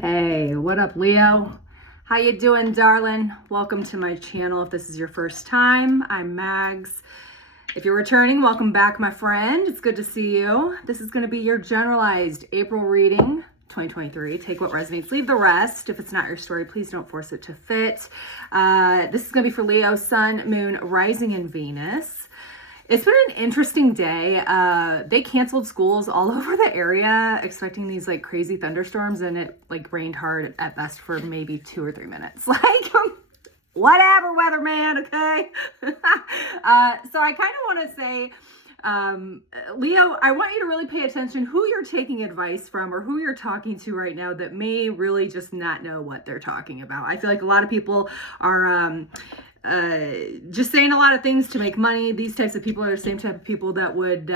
Hey, what up, Leo? How you doing, darling? Welcome to my channel. If this is your first time, I'm Mags. If you're returning, welcome back, my friend. It's good to see you. This is going to be your generalized April reading 2023. Take what resonates, leave the rest. If it's not your story, please don't force it to fit. This is going to be for Leo, Sun, Moon, Rising, and Venus. It's been an interesting day. They canceled schools all over the area, expecting these like crazy thunderstorms, and it like rained hard at best for maybe 2 or 3 minutes. Like, whatever, weatherman, okay? So I kind of want to say, Leo, I want you to really pay attention who you're taking advice from or who you're talking to right now that may really just not know what they're talking about. I feel like a lot of people are just saying a lot of things to make money. These types of people are the same type of people that would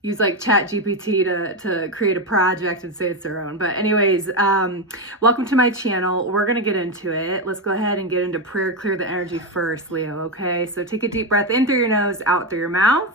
use like Chat GPT to create a project and say it's their own. But anyways, welcome to my channel. We're going to get into it. Let's go ahead and get into prayer. Clear the energy first, Leo, okay? So take a deep breath in through your nose, out through your mouth.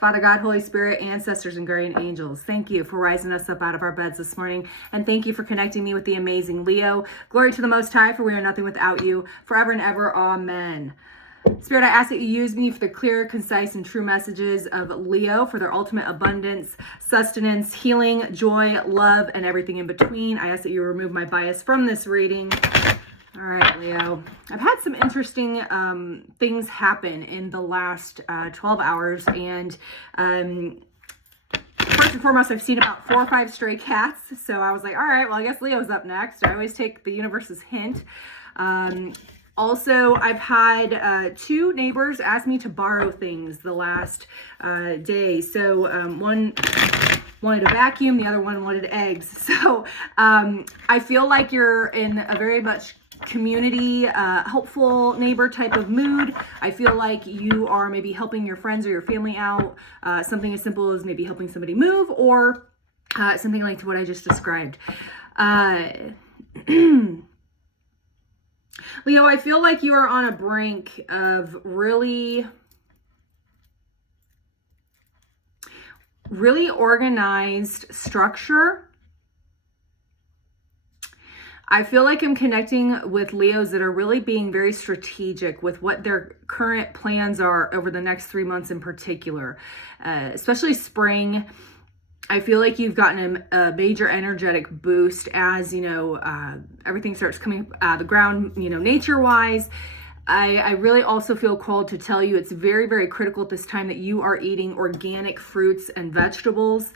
Father God, Holy Spirit, ancestors, and guardian angels, thank you for rising us up out of our beds this morning. And thank you for connecting me with the amazing Leo. Glory to the Most High, for we are nothing without you, forever and ever. Amen. Spirit, I ask that you use me for the clear, concise, and true messages of Leo for their ultimate abundance, sustenance, healing, joy, love, and everything in between. I ask that you remove my bias from this reading. All right, Leo. I've had some interesting things happen in the last 12 hours. And first and foremost, I've seen about 4 or 5 stray cats. So I was like, all right, well, I guess Leo's up next. I always take the universe's hint. Also, I've had 2 neighbors ask me to borrow things the last day. So one wanted a vacuum, the other one wanted eggs. So I feel like you're in a very much community, helpful neighbor type of mood. I feel like you are maybe helping your friends or your family out. Something as simple as maybe helping somebody move, or something like what I just described. Leo, I feel like you are on a brink of really organized structure. I feel like I'm connecting with Leos that are really being very strategic with what their current plans are over the next 3 months in particular, especially spring. I feel like you've gotten a major energetic boost as, everything starts coming out of the ground, nature-wise. I really also feel called to tell you it's very, very critical at this time that you are eating organic fruits and vegetables.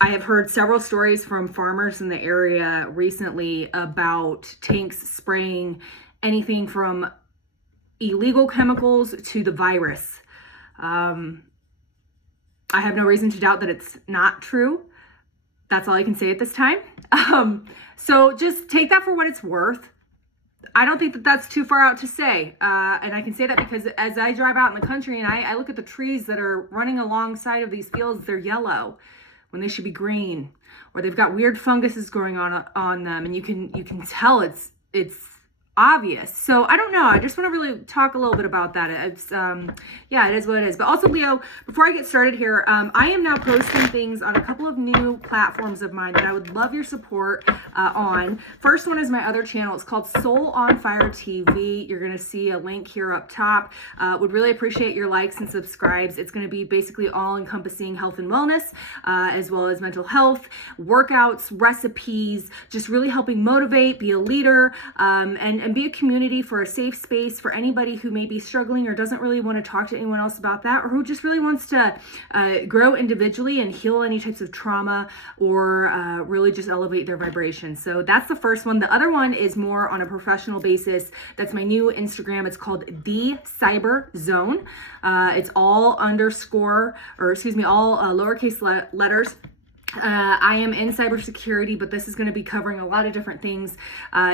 I have heard several stories from farmers in the area recently about tanks spraying anything from illegal chemicals to the virus. I have no reason to doubt that it's not true. That's all I can say at this time. So just take that for what it's worth. I don't think that that's too far out to say. And I can say that because as I drive out in the country and I look at the trees that are running alongside of these fields, they're yellow when they should be green, or they've got weird funguses growing on them, and you can tell it's obvious. So I don't know. I just want to really talk a little bit about that. It's yeah, it is what it is. But also, Leo, before I get started here, I am now posting things on a couple of new platforms of mine that I would love your support on. First one is my other channel. It's called SoulonFireTV. You're going to see a link here up top. Would really appreciate your likes and subscribes. It's going to be basically all encompassing health and wellness, as well as mental health, workouts, recipes, just really helping motivate, be a leader, and be a community for a safe space for anybody who may be struggling or doesn't really want to talk to anyone else about that, or who just really wants to grow individually and heal any types of trauma, or really just elevate their vibration. So that's the first one. The other one is more on a professional basis. That's my new Instagram. It's called theecyberzone. It's all all lowercase letters. I am in cybersecurity, but this is going to be covering a lot of different things.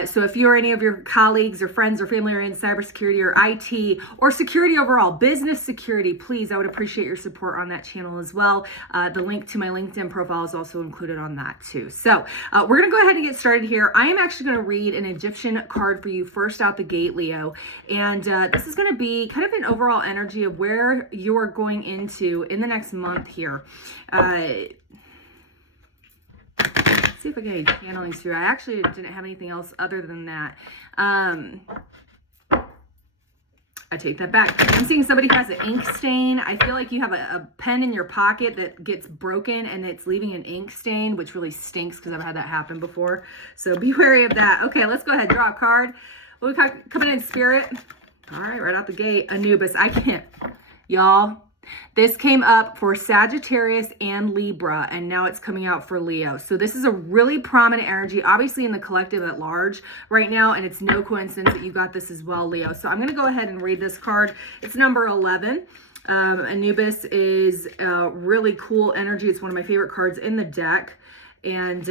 So if you or any of your colleagues or friends or family are in cybersecurity or IT or security overall, business security, please, I would appreciate your support on that channel as well. The link to my LinkedIn profile is also included on that too. So we're going to go ahead and get started here. I am actually going to read an Egyptian card for you first out the gate, Leo. And this is going to be kind of an overall energy of where you are going into in the next month here. See if I get any channelings through. I actually didn't have anything else other than that. I take that back. I'm seeing somebody who has an ink stain. I feel like you have a pen in your pocket that gets broken and it's leaving an ink stain, which really stinks because I've had that happen before. So be wary of that. Okay, let's go ahead. Draw a card. What we got coming in, Spirit? All right out the gate. Anubis. I can't. Y'all. This came up for Sagittarius and Libra, and now it's coming out for Leo. So this is a really prominent energy, obviously in the collective at large right now, and it's no coincidence that you got this as well, Leo. So I'm going to go ahead and read this card. It's number 11. Anubis is a really cool energy. It's one of my favorite cards in the deck. And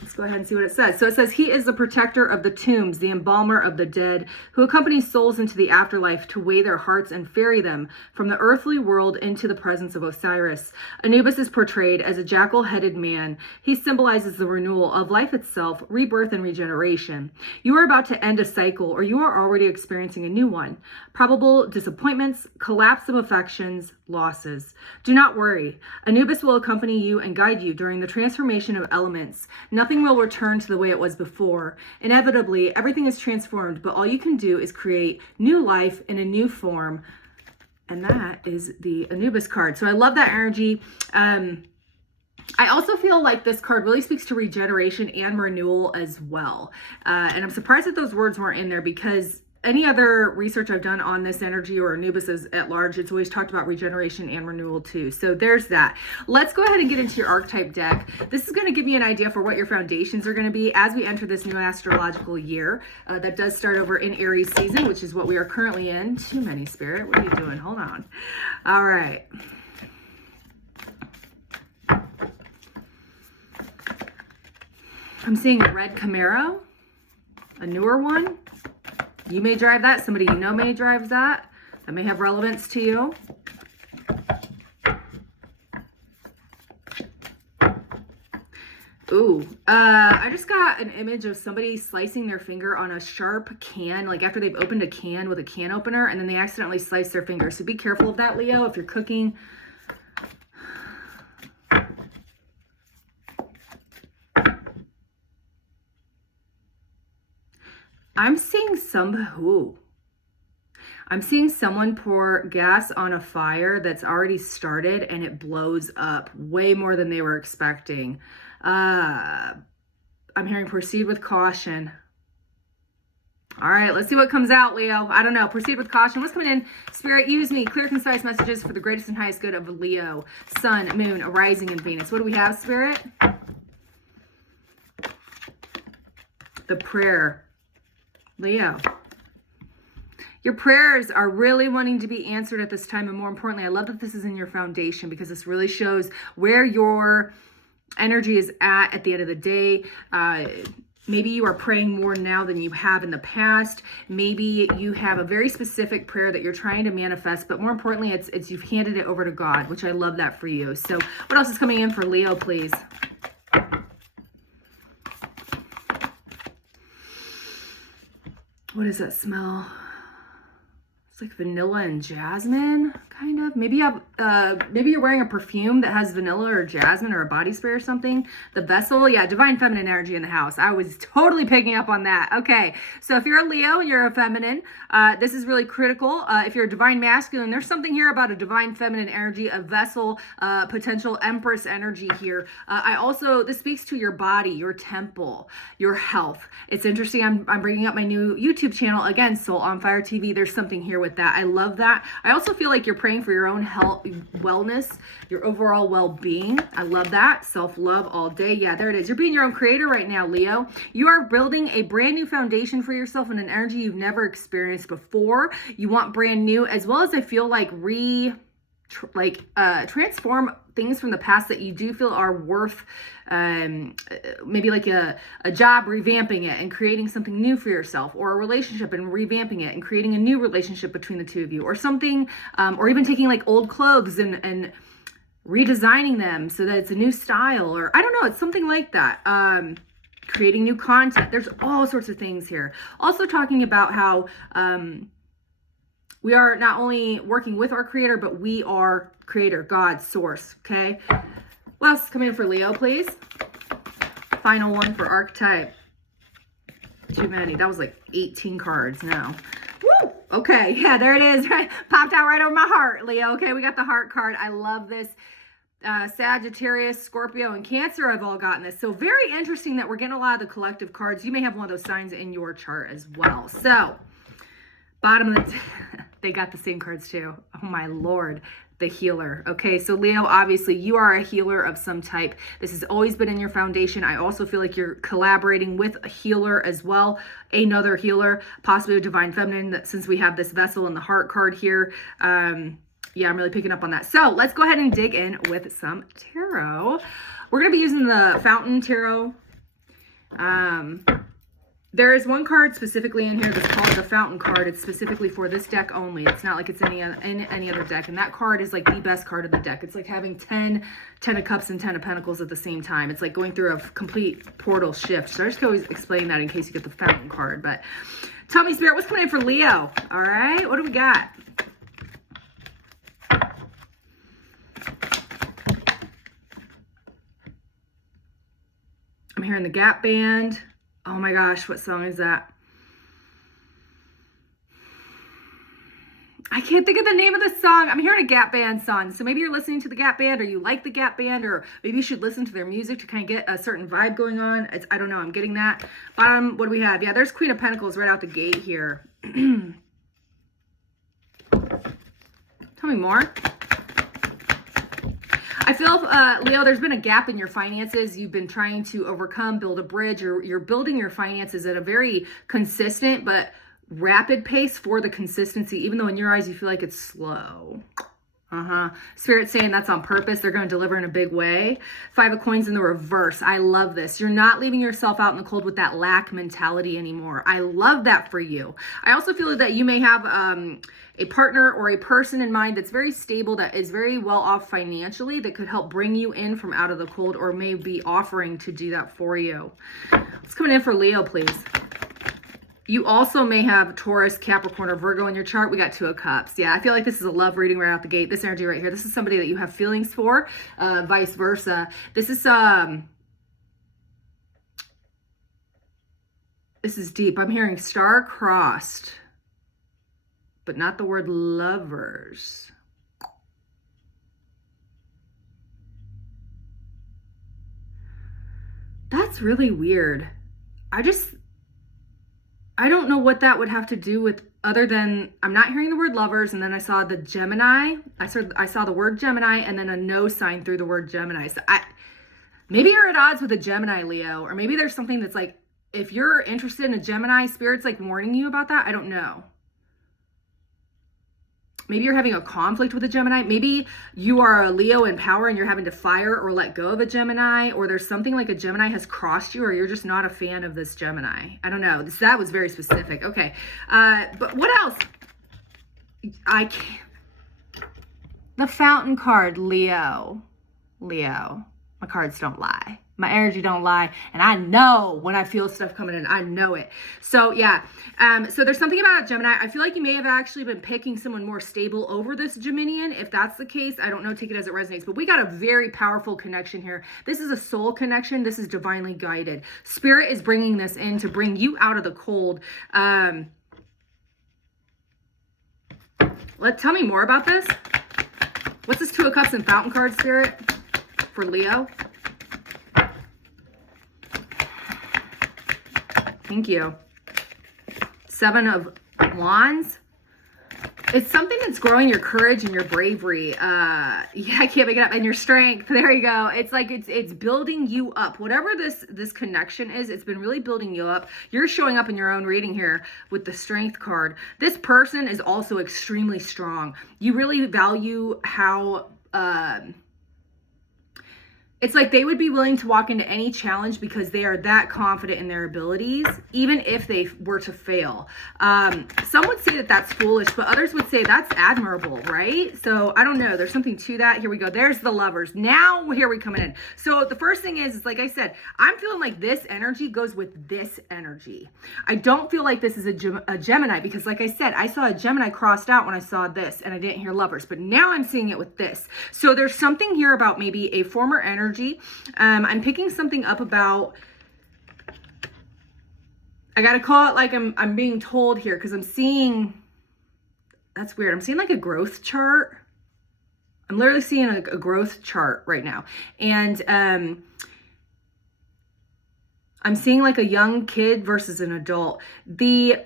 let's go ahead and see what it says. So it says, he is the protector of the tombs, the embalmer of the dead, who accompanies souls into the afterlife to weigh their hearts and ferry them from the earthly world into the presence of Osiris. Anubis is portrayed as a jackal-headed man. He symbolizes the renewal of life itself, rebirth and regeneration. You are about to end a cycle, or you are already experiencing a new one. Probable disappointments, collapse of affections, losses. Do not worry. Anubis will accompany you and guide you during the transformation of elements. Nothing will return to the way it was before. Inevitably, everything is transformed, but all you can do is create new life in a new form. And that is the Anubis card. So I love that energy. I also feel like this card really speaks to regeneration and renewal as well. And I'm surprised that those words weren't in there, because any other research I've done on this energy or Anubis at large, it's always talked about regeneration and renewal too. So there's that. Let's go ahead and get into your archetype deck. This is going to give you an idea for what your foundations are going to be as we enter this new astrological year. That does start over in Aries season, which is what we are currently in. Too many, Spirit. What are you doing? Hold on. All right. I'm seeing a red Camaro, a newer one. You may drive that. Somebody you know may drive that. That may have relevance to you. Ooh, I just got an image of somebody slicing their finger on a sharp can, like after they've opened a can with a can opener, and then they accidentally slice their finger. So be careful of that, Leo, if you're cooking. I'm seeing someone pour gas on a fire that's already started and it blows up way more than they were expecting. I'm hearing proceed with caution. All right, let's see what comes out, Leo. I don't know. Proceed with caution. What's coming in? Spirit, use me. Clear, concise messages for the greatest and highest good of Leo, Sun, Moon, Rising, and Venus. What do we have, Spirit? The prayer. Leo, your prayers are really wanting to be answered at this time. And more importantly, I love that this is in your foundation, because this really shows where your energy is at the end of the day. Maybe you are praying more now than you have in the past. Maybe you have a very specific prayer that you're trying to manifest, but more importantly, it's you've handed it over to God, which I love that for you. So what else is coming in for Leo, please? What does that smell? It's like vanilla and jasmine, kind of. Maybe you have, maybe you're wearing a perfume that has vanilla or jasmine or a body spray or something. The vessel, yeah, divine feminine energy in the house. I was totally picking up on that. Okay, so if you're a Leo and you're a feminine, this is really critical. If you're a divine masculine, there's something here about a divine feminine energy, a vessel, potential empress energy here. This speaks to your body, your temple, your health. It's interesting. I'm bringing up my new YouTube channel again, SoulonFireTV. There's something here with that. I love that. I also feel like you're praying for your own health, wellness, your overall well-being. I love that. Self-love all day. Yeah, there it is. You're being your own creator right now, Leo. You are building a brand new foundation for yourself in an energy you've never experienced before. You want brand new, as well as I feel like transform things from the past that you do feel are worth, maybe like a job, revamping it and creating something new for yourself, or a relationship and revamping it and creating a new relationship between the two of you, or something, or even taking like old clothes and redesigning them so that it's a new style, or I don't know, it's something like that. Creating new content. There's all sorts of things here. Also talking about how we are not only working with our creator, but we are creator, God, source, okay? What else is coming in for Leo, please? Final one for archetype. Too many. That was like 18 cards now. Woo! Okay, yeah, there it is. Right? Popped out right over my heart, Leo. Okay, we got the heart card. I love this. Sagittarius, Scorpio, and Cancer have all gotten this. So very interesting that we're getting a lot of the collective cards. You may have one of those signs in your chart as well. So, bottom of the... they got the same cards too. Oh my Lord. The healer. Okay, so Leo, obviously you are a healer of some type. This has always been in your foundation. I also feel like you're collaborating with a healer as well, another healer, possibly a divine feminine, since we have this vessel in the heart card here. Yeah, I'm really picking up on that. So let's go ahead and dig in with some tarot. We're going to be using the Fountain Tarot. There is one card specifically in here that's called the Fountain card. It's specifically for this deck only. It's not like it's in any other deck. And that card is like the best card of the deck. It's like having 10 of Cups and 10 of Pentacles at the same time. It's like going through a complete portal shift. So I just always explain that in case you get the Fountain card. But tell me, Spirit, what's coming in for Leo? All right, what do we got? I'm hearing the Gap Band. Oh my gosh, what song is that? I can't think of the name of the song. I'm hearing a Gap Band song. So maybe you're listening to the Gap Band, or you like the Gap Band, or maybe you should listen to their music to kind of get a certain vibe going on. I don't know. I'm getting that. Bottom, what do we have? Yeah, there's Queen of Pentacles right out the gate here. Tell me more. I feel, Leo, there's been a gap in your finances. You've been trying to overcome, build a bridge. You're building your finances at a very consistent but rapid pace for the consistency, even though in your eyes you feel like it's slow. Spirit's saying that's on purpose. They're going to deliver in a big way. 5 of Coins in the reverse. I love this. You're not leaving yourself out in the cold with that lack mentality anymore. I love that for you. I also feel that you may have a partner or a person in mind that's very stable, that is very well off financially, that could help bring you in from out of the cold, or may be offering to do that for you. What's coming in for Leo, please? You also may have Taurus, Capricorn, or Virgo in your chart. We got 2 of Cups. Yeah, I feel like this is a love reading right out the gate. This energy right here. This is somebody that you have feelings for, vice versa. This is deep. I'm hearing star-crossed, but not the word lovers. That's really weird. I don't know what that would have to do with, other than I'm not hearing the word lovers, and then I saw the Gemini. I saw the word Gemini and then a no sign through the word Gemini. So maybe you're at odds with a Gemini, Leo, or maybe there's something that's like, if you're interested in a Gemini, Spirit's like warning you about that. I don't know. Maybe you're having a conflict with a Gemini. Maybe you are a Leo in power and you're having to fire or let go of a Gemini, or there's something like a Gemini has crossed you, or you're just not a fan of this Gemini. I don't know. That was very specific. Okay. But what else? I can't. The Fountain card, Leo. Leo. My cards don't lie. My energy don't lie. And I know when I feel stuff coming in. I know it. So yeah. So there's something about Gemini. I feel like you may have actually been picking someone more stable over this Geminian. If that's the case, I don't know. Take it as it resonates. But we got a very powerful connection here. This is a soul connection. This is divinely guided. Spirit is bringing this in to bring you out of the cold. Tell me more about this. What's this 2 of Cups and Fountain card, Spirit, for Leo? Thank you. 7 of Wands. It's something that's growing your courage and your bravery. Yeah, I can't make it up. And your strength. There you go. It's like it's building you up. Whatever this connection is, it's been really building you up. You're showing up in your own reading here with the Strength card. This person is also extremely strong. You really value how It's like they would be willing to walk into any challenge because they are that confident in their abilities, even if they were to fail. Some would say that that's foolish, but others would say that's admirable, right? So I don't know. There's something to that. Here we go. There's the Lovers. Now here we come in. So the first thing is like I said, I'm feeling like this energy goes with this energy. I don't feel like this is a Gemini because like I said, I saw a Gemini crossed out when I saw this and I didn't hear Lovers, but now I'm seeing it with this. So there's something here about maybe a former energy. I'm picking something up about, I gotta call it like I'm being told here because I'm seeing, that's weird. I'm seeing like a growth chart. I'm literally seeing a growth chart right now. And I'm seeing like a young kid versus an adult. The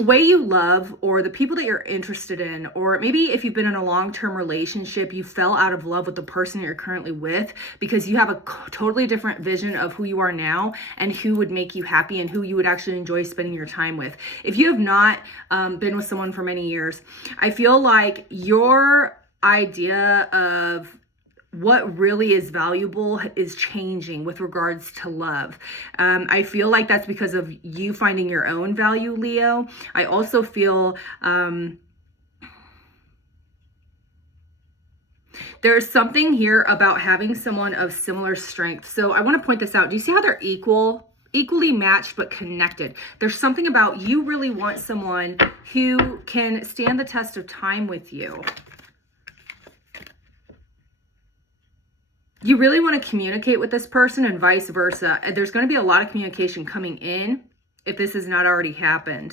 way you love or the people that you're interested in, or maybe if you've been in a long-term relationship, you fell out of love with the person that you're currently with because you have a totally different vision of who you are now and who would make you happy and who you would actually enjoy spending your time with. If you have not been with someone for many years, I feel like your idea of what really is valuable is changing with regards to love. I feel like that's because of you finding your own value, Leo. I also feel there's something here about having someone of similar strength. So I want to point this out. Do you see how they're equally matched but connected? There's something about you really want someone who can stand the test of time with you. You really want to communicate with this person and vice versa. There's going to be a lot of communication coming in if this has not already happened.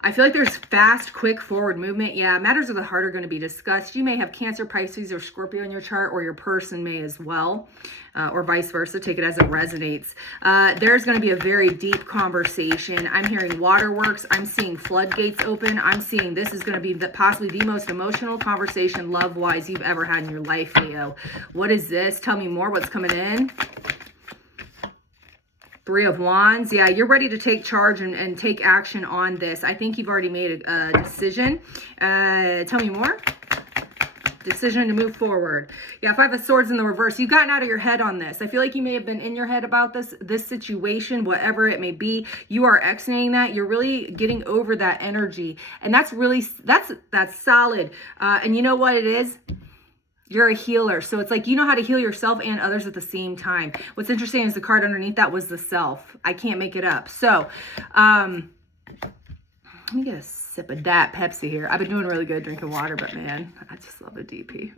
I feel like there's fast, quick, forward movement. Yeah, matters of the heart are going to be discussed. You may have Cancer, Pisces, or Scorpio in your chart, or your person may as well, or vice versa. Take it as it resonates. There's going to be a very deep conversation. I'm hearing waterworks. I'm seeing floodgates open. I'm seeing this is going to be possibly the most emotional conversation love-wise you've ever had in your life, Leo. What is this? Tell me more. What's coming in? Three of Wands. Yeah, you're ready to take charge and take action on this. I think you've already made a decision. Tell me more. Decision to move forward. Yeah, Five of Swords in the reverse. You've gotten out of your head on this. I feel like you may have been in your head about this situation, whatever it may be. You are exiting that. You're really getting over that energy. And that's really, that's solid. And you know what it is? You're a healer. So it's like you know how to heal yourself and others at the same time. What's interesting is the card underneath that was the Self. I can't make it up. So let me get a sip of that Pepsi here. I've been doing really good drinking water, but man, I just love a DP.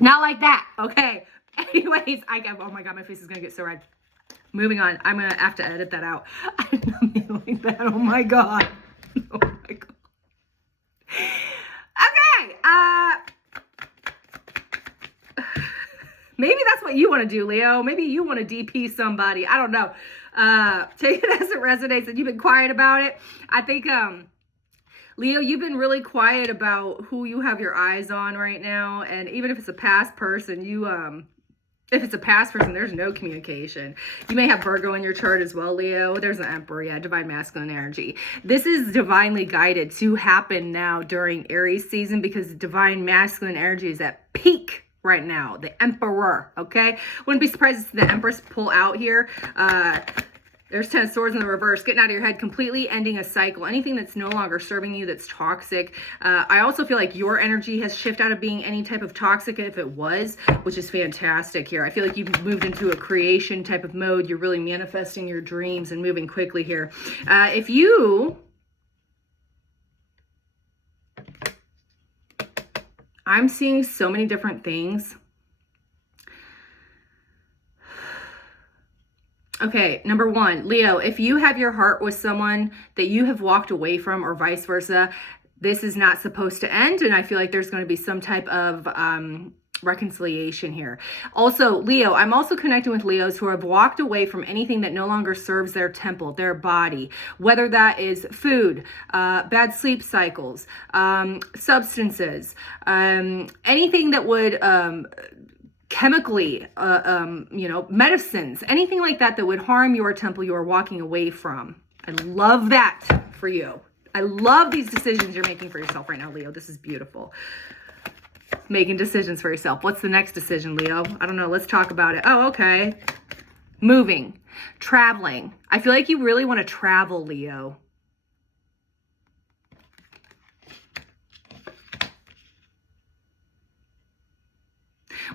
Not like that. Okay. Anyways, oh my God, my face is going to get so red. Moving on. I'm going to have to edit that out. I did not mean like that. Oh my God. Oh my God. Maybe that's what you want to do, Leo. Maybe you want to DP somebody. I don't know. Take it as it resonates and you've been quiet about it. I think, Leo, you've been really quiet about who you have your eyes on right now. And even if it's a past person, if it's a past person, there's no communication. You may have Virgo in your chart as well, Leo. There's an Emperor, yeah, divine masculine energy. This is divinely guided to happen now during Aries season because divine masculine energy is at peak right now. The Emperor, okay? Wouldn't be surprised to see the Empress pull out here. There's 10 of Swords in the reverse, getting out of your head, completely ending a cycle. Anything that's no longer serving you, that's toxic. I also feel like your energy has shifted out of being any type of toxic if it was, which is fantastic here. I feel like you've moved into a creation type of mode. You're really manifesting your dreams and moving quickly here. I'm seeing so many different things. Okay, number one, Leo, if you have your heart with someone that you have walked away from or vice versa, this is not supposed to end. And I feel like there's going to be some type of reconciliation here. Also, Leo, I'm also connecting with Leos who have walked away from anything that no longer serves their temple, their body, whether that is food, bad sleep cycles, substances, anything that would chemically, medicines, anything like that would harm your temple you are walking away from. I love that for you. I love these decisions you're making for yourself right now, Leo. This is beautiful. Making decisions for yourself. What's the next decision, Leo? I don't know. Let's talk about it. Oh, okay. Moving. Traveling. I feel like you really want to travel, Leo.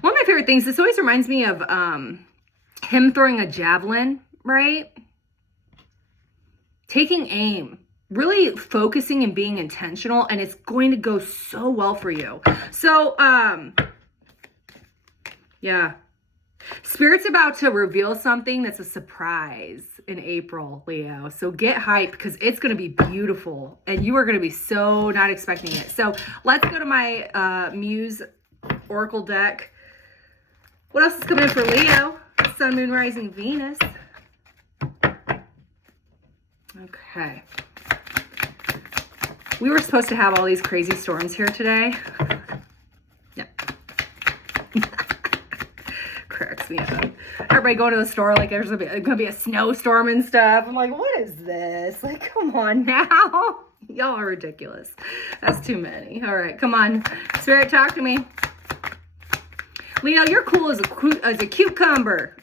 One of my favorite things, this always reminds me of him throwing a javelin, right? Taking aim, really focusing and being intentional, and it's going to go so well for you. So, yeah. Spirit's about to reveal something that's a surprise in April, Leo. So get hyped because it's going to be beautiful and you are going to be so not expecting it. So let's go to my Muse Oracle deck. What else is coming in for Leo? Sun, Moon, Rising, Venus. Okay. We were supposed to have all these crazy storms here today. No. Cracks me up. Everybody going to the store like there's gonna be a snowstorm and stuff. I'm like, what is this? Like, come on now. Y'all are ridiculous. That's too many. All right, come on. Spirit, talk to me. Leo, you're cool as a cucumber.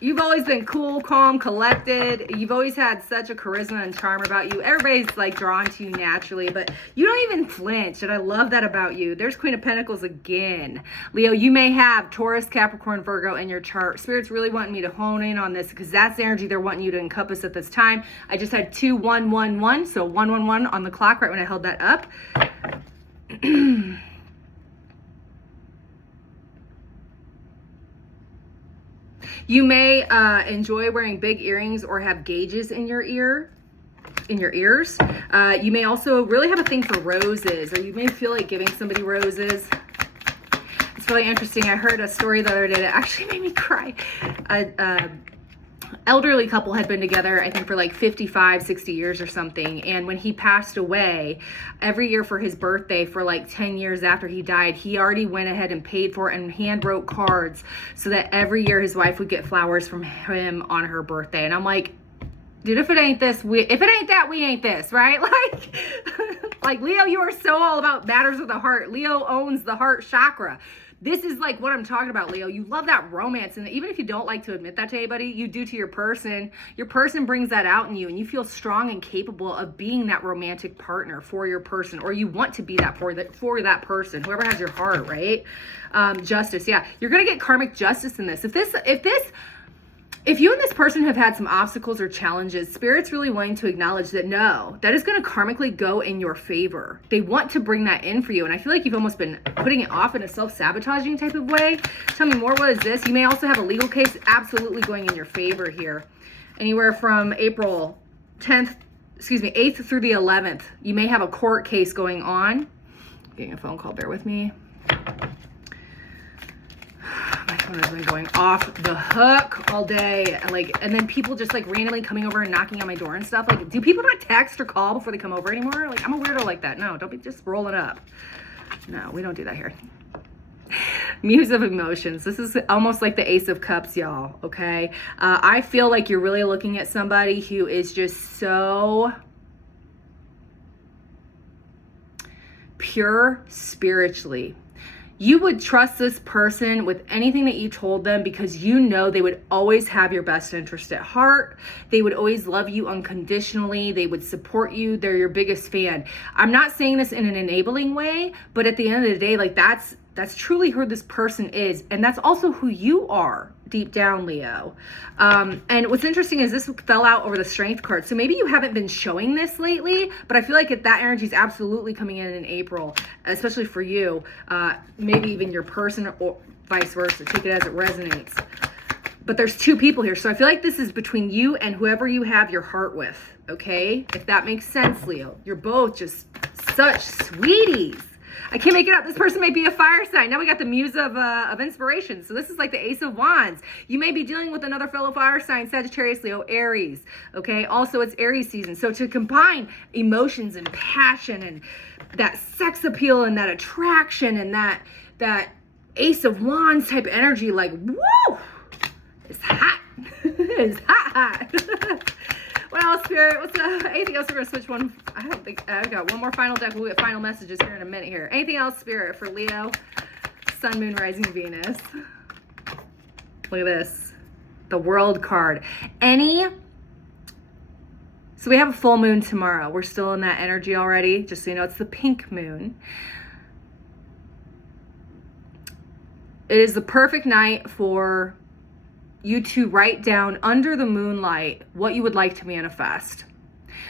You've always been cool, calm, collected. You've always had such a charisma and charm about you. Everybody's like drawn to you naturally, but you don't even flinch, and I love that about you. There's Queen of Pentacles again. Leo, you may have Taurus, Capricorn, Virgo in your chart. Spirit's really wanting me to hone in on this because that's the energy they're wanting you to encompass at this time. I just had 2111, so 111 on the clock right when I held that up. You may enjoy wearing big earrings or have gauges in your ears. You may also really have a thing for roses, or you may feel like giving somebody roses. It's really interesting. I heard a story the other day that actually made me cry. Elderly couple had been together, I think, for like 55, 60 years or something. And when he passed away, every year for his birthday, for like 10 years after he died, he already went ahead and paid for it and hand wrote cards so that every year his wife would get flowers from him on her birthday. And I'm like, dude, if it ain't this, if it ain't that, we ain't this, right? Like Leo, you are so all about matters of the heart. Leo owns the heart chakra. This is like what I'm talking about, Leo. You love that romance. And even if you don't like to admit that to anybody, you do to your person. Your person brings that out in you, and you feel strong and capable of being that romantic partner for your person, or you want to be that for that person, whoever has your heart, right? Justice. Yeah. You're going to get karmic justice in this. If you and this person have had some obstacles or challenges, Spirit's really wanting to acknowledge that no, that is going to karmically go in your favor. They want to bring that in for you. And I feel like you've almost been putting it off in a self-sabotaging type of way. Tell me more, what is this? You may also have a legal case absolutely going in your favor here. Anywhere from April 8th through the 11th. You may have a court case going on. I'm getting a phone call, bear with me. My phone has been going off the hook all day. And then people just like randomly coming over and knocking on my door and stuff. Like, do people not text or call before they come over anymore? Like, I'm a weirdo like that. No, don't be just rolling up. No, we don't do that here. Muse of emotions. This is almost like the Ace of Cups, y'all. Okay. I feel like you're really looking at somebody who is just so pure spiritually. You would trust this person with anything that you told them because you know they would always have your best interest at heart. They would always love you unconditionally. They would support you. They're your biggest fan. I'm not saying this in an enabling way, but at the end of the day, like that's truly who this person is. And that's also who you are deep down, Leo. And what's interesting is this fell out over the Strength card. So maybe you haven't been showing this lately, but I feel like that energy is absolutely coming in April, especially for you. Maybe even your person or vice versa. Take it as it resonates. But there's two people here. So I feel like this is between you and whoever you have your heart with. Okay? If that makes sense, Leo. You're both just such sweeties. I can't make it up. This person may be a fire sign. Now we got the Muse of inspiration. So this is like the Ace of Wands. You may be dealing with another fellow fire sign, Sagittarius, Leo, Aries. Okay. Also, it's Aries season. So to combine emotions and passion and that sex appeal and that attraction and that Ace of Wands type energy, like, woo, it's hot. It's hot. What else, Spirit? What's anything else? We're going to switch one. I don't think I've got one more final deck. We'll get final messages here in a minute here. Anything else, Spirit, for Leo? Sun, Moon, Rising, Venus. Look at this. The World card. So we have a full moon tomorrow. We're still in that energy already. Just so you know, it's the pink moon. It is the perfect night for you to write down under the moonlight what you would like to manifest.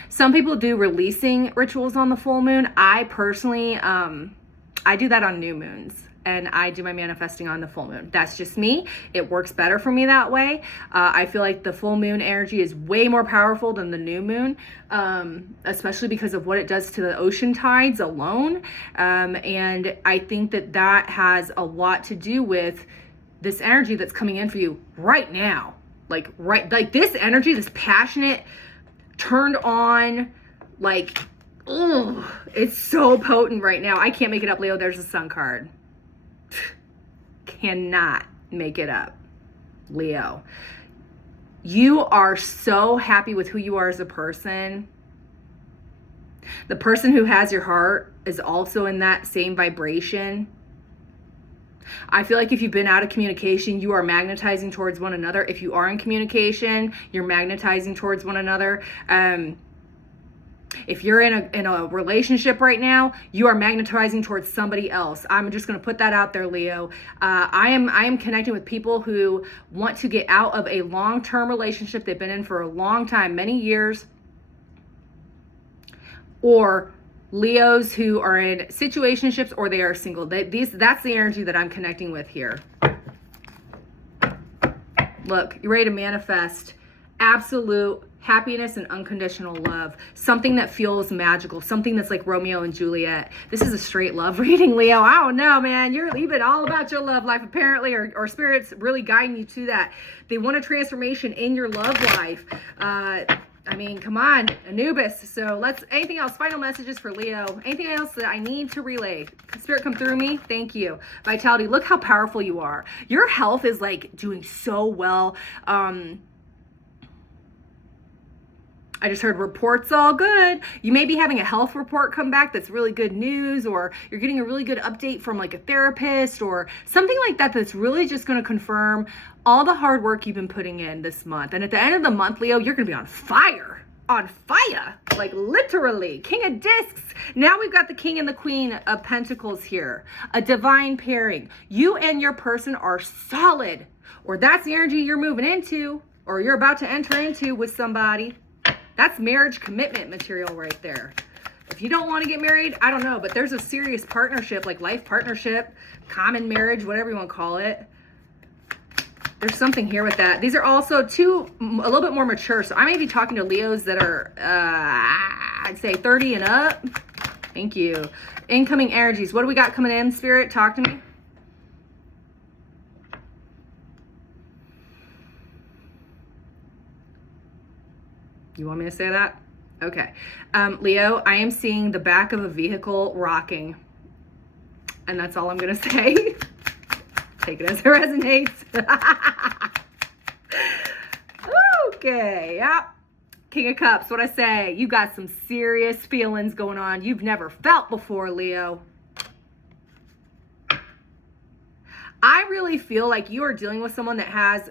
Some people do releasing rituals on the full moon. I personally, I do that on new moons, and I do my manifesting on the full moon. That's just me. It works better for me that way. I feel like the full moon energy is way more powerful than the new moon, especially because of what it does to the ocean tides alone. And I think that that has a lot to do with this energy that's coming in for you right now. Like this energy, this passionate, turned on, like, oh, it's so potent right now. I can't make it up, Leo. There's a Sun card. Cannot make it up, Leo. You are so happy with who you are as a person. The person who has your heart is also in that same vibration. I feel like if you've been out of communication, you are magnetizing towards one another. If you are in communication, you're magnetizing towards one another. If you're in a relationship right now, you are magnetizing towards somebody else. I'm just going to put that out there, Leo. I am connecting with people who want to get out of a long-term relationship they've been in for a long time, many years, or Leos who are in situationships, or they are single. That's the energy that I'm connecting with here. Look, you're ready to manifest absolute happiness and unconditional love. Something that feels magical. Something that's like Romeo and Juliet. This is a straight love reading, Leo. I don't know, man. You've been all about your love life, apparently, or Spirit's really guiding you to that. They want a transformation in your love life. I mean, come on, Anubis. So anything else? Final messages for Leo. Anything else that I need to relay? Spirit, come through me. Thank you. Vitality, look how powerful you are. Your health is like doing so well. I just heard reports all good. You may be having a health report come back that's really good news, or you're getting a really good update from like a therapist or something like that that's really just going to confirm all the hard work you've been putting in this month. And at the end of the month, Leo, you're going to be on fire. On fire. Like literally. King of Discs. Now we've got the King and the Queen of Pentacles here. A divine pairing. You and your person are solid. Or that's the energy you're moving into, or you're about to enter into with somebody. That's marriage commitment material right there. If you don't want to get married, I don't know, but there's a serious partnership, like life partnership, common marriage, whatever you want to call it. There's something here with that. These are also a little bit more mature. So I may be talking to Leos that are, I'd say 30 and up. Thank you. Incoming energies. What do we got coming in, Spirit? Talk to me. You want me to say that? Okay. Leo, I am seeing the back of a vehicle rocking. And that's all I'm going to say. Take it as it resonates. Okay. Yep. King of Cups. What I say? You got some serious feelings going on you've never felt before, Leo. I really feel like you are dealing with someone that has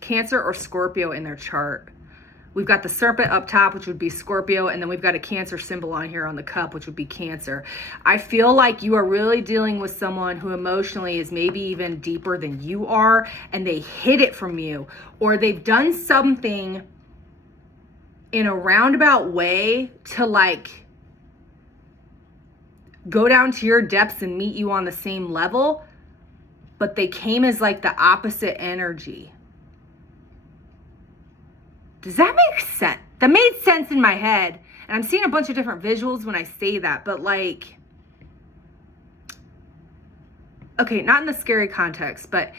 Cancer or Scorpio in their chart. We've got the serpent up top, which would be Scorpio, and then we've got a Cancer symbol on here on the cup, which would be Cancer. I feel like you are really dealing with someone who emotionally is maybe even deeper than you are, and they hid it from you, or they've done something in a roundabout way to like go down to your depths and meet you on the same level, but they came as like the opposite energy. Does that make sense? That made sense in my head. And I'm seeing a bunch of different visuals when I say that, but like, okay, not in the scary context, but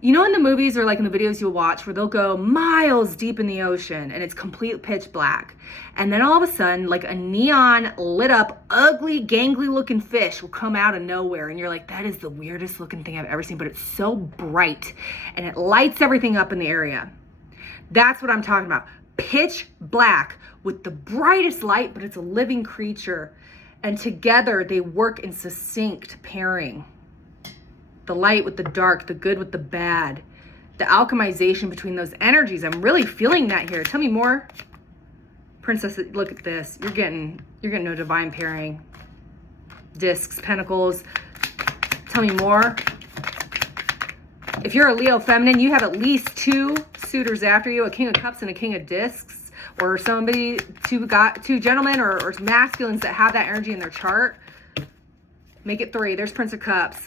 you know in the movies or like in the videos you'll watch where they'll go miles deep in the ocean and it's complete pitch black. And then all of a sudden, like a neon lit up, ugly, gangly looking fish will come out of nowhere. And you're like, that is the weirdest looking thing I've ever seen, but it's so bright and it lights everything up in the area. That's what I'm talking about. Pitch black with the brightest light, but it's a living creature. And together they work in succinct pairing. The light with the dark, the good with the bad, the alchemization between those energies. I'm really feeling that here. Tell me more. Princess, look at this. You're getting no divine pairing. Discs, pentacles. Tell me more. If you're a Leo feminine, you have at least 2 suitors after you, a King of Cups and a King of Discs, or somebody, two gentlemen or masculines that have that energy in their chart. Make it 3. There's Prince of Cups.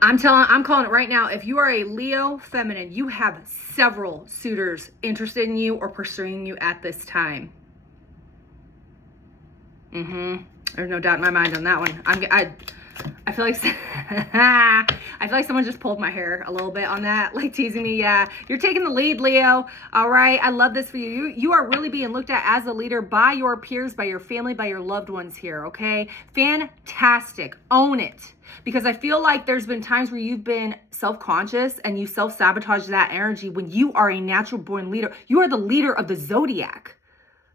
I'm calling it right now. If you are a Leo feminine, you have several suitors interested in you or pursuing you at this time. There's no doubt in my mind on that one. I feel like I feel like someone just pulled my hair a little bit on that, like teasing me. Yeah, you're taking the lead, Leo. All right, I love this for you. You are really being looked at as a leader by your peers, by your family, by your loved ones here. Okay, fantastic. Own it. Because I feel like there's been times where you've been self-conscious and you self-sabotage that energy when you are a natural born leader. You are the leader of the zodiac.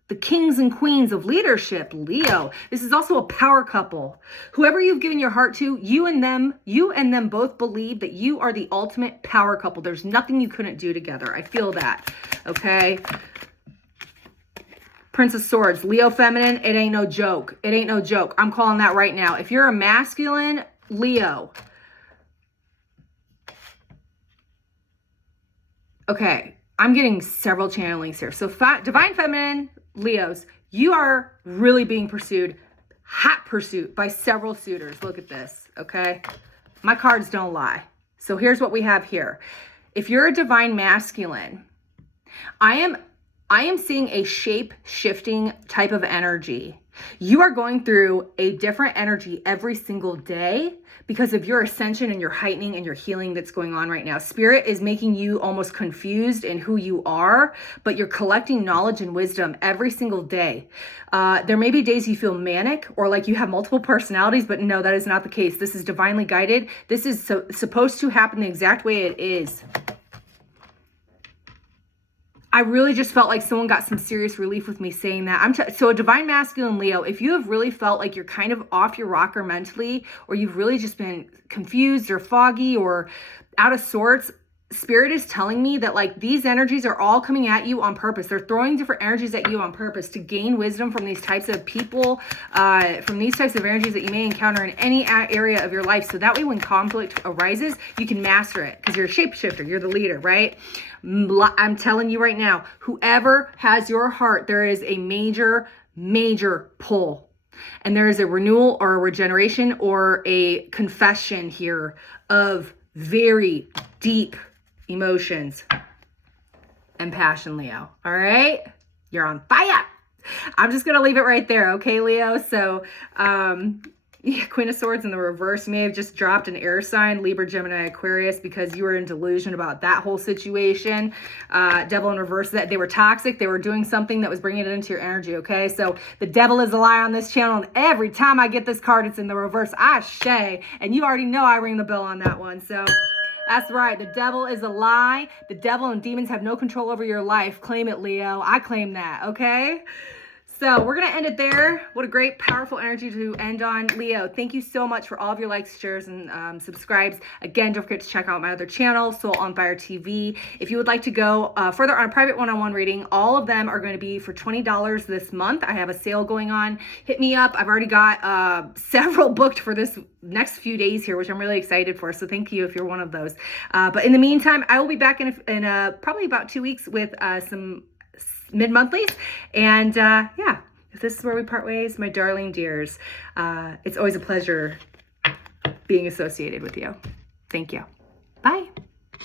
The kings and queens of leadership, Leo. This is also a power couple. Whoever you've given your heart to, you and them both believe that you are the ultimate power couple. There's nothing you couldn't do together. I feel that, okay? Prince of Swords, Leo feminine, it ain't no joke. It ain't no joke. I'm calling that right now. If you're a masculine Leo, okay, I'm getting several channelings here. So divine feminine, Leos, you are really being pursued, hot pursuit by several suitors. Look at this, okay? My cards don't lie. So here's what we have here. If you're a divine masculine, I am seeing a shape-shifting type of energy. You are going through a different energy every single day because of your ascension and your heightening and your healing that's going on right now. Spirit is making you almost confused in who you are, but you're collecting knowledge and wisdom every single day. There may be days you feel manic or like you have multiple personalities, but no, that is not the case. This is divinely guided. This is supposed to happen the exact way it is. I really just felt like someone got some serious relief with me saying that. So a divine masculine Leo, if you have really felt like you're kind of off your rocker mentally, or you've really just been confused or foggy or out of sorts, Spirit is telling me that like these energies are all coming at you on purpose. They're throwing different energies at you on purpose to gain wisdom from these types of people, from these types of energies that you may encounter in any area of your life. So that way when conflict arises, you can master it because you're a shapeshifter. You're the leader, right? I'm telling you right now, whoever has your heart, there is a major, major pull. And there is a renewal or a regeneration or a confession here of very deep emotions and passion, Leo. All right? You're on fire. I'm just going to leave it right there. Okay, Leo? So, yeah, Queen of Swords in the reverse. You may have just dropped an air sign, Libra, Gemini, Aquarius, because you were in delusion about that whole situation. Devil in reverse, that they were toxic. They were doing something that was bringing it into your energy, okay? So the devil is a lie on this channel. And every time I get this card, it's in the reverse. Ashe. And you already know I ring the bell on that one. So that's right. The devil is a lie. The devil and demons have no control over your life. Claim it, Leo. I claim that, okay? So we're going to end it there. What a great, powerful energy to end on. Leo, thank you so much for all of your likes, shares, and subscribes. Again, don't forget to check out my other channel, SoulonFireTV. If you would like to go further on a private one-on-one reading, all of them are going to be for $20 this month. I have a sale going on. Hit me up. I've already got several booked for this next few days here, which I'm really excited for. So thank you if you're one of those. But in the meantime, I will be back in probably about 2 weeks with some mid-monthlies. And yeah, if this is where we part ways, my darling dears, it's always a pleasure being associated with you. Thank you. Bye.